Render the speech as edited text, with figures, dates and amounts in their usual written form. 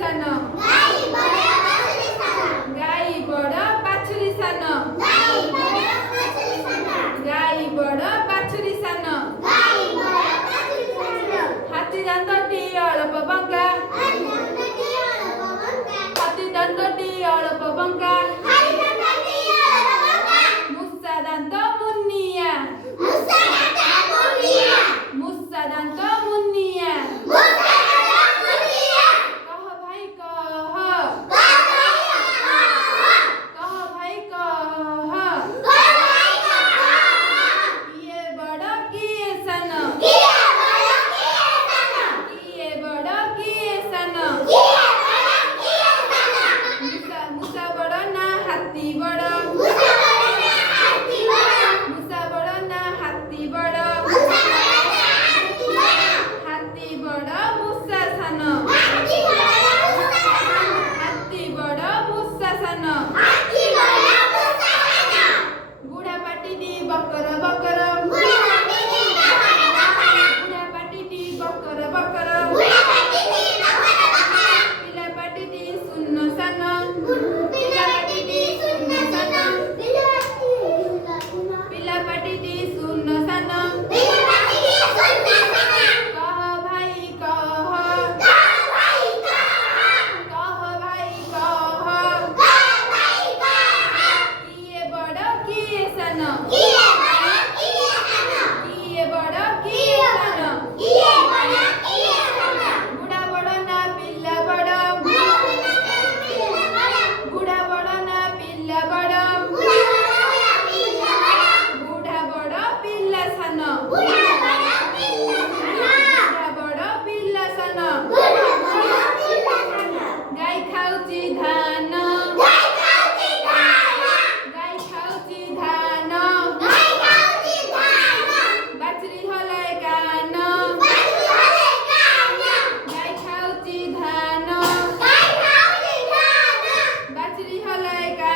सान गाई बड़ बाछुरी सान गाई बड़ बाछुरी सान हाथी दान्तटी अल्प बଙ୍କା हाथी दान्तटी अल्प बଙ୍କା मुसा दान्त मुनिया मुसा दान्त मुनिया कह भाइ कह भाइ कह किए बड़ किए सान किए बड़ किए सान मुसा बड़ ना हाथी बड़ मुसा बड़ ना हाथी बड़ हाथी बड़ मुसा सान हाथी बड़ मुसा सान बुढ़ा पाटिटी बकर बकर बुढ़ा पाटिटी बकर बकर पिला पाटिटी शून्य सान पिला पाटिटी शून्य सान पिला पाटिटी शून्य सान कह भाइ कह किए बड़ किए सान किए बड़ किए सान बुढ़ा बड़ ना पिला बड़ बुढ़ा बड़ ना पिला बड़ बुढ़ा बड़ पिला सान बुढ़ा बड़ पिला सान गाई खाउची धान गाई खाउची धान बाछुरी हलाय कान गाई खाउची धान बाछुरी हलाय कान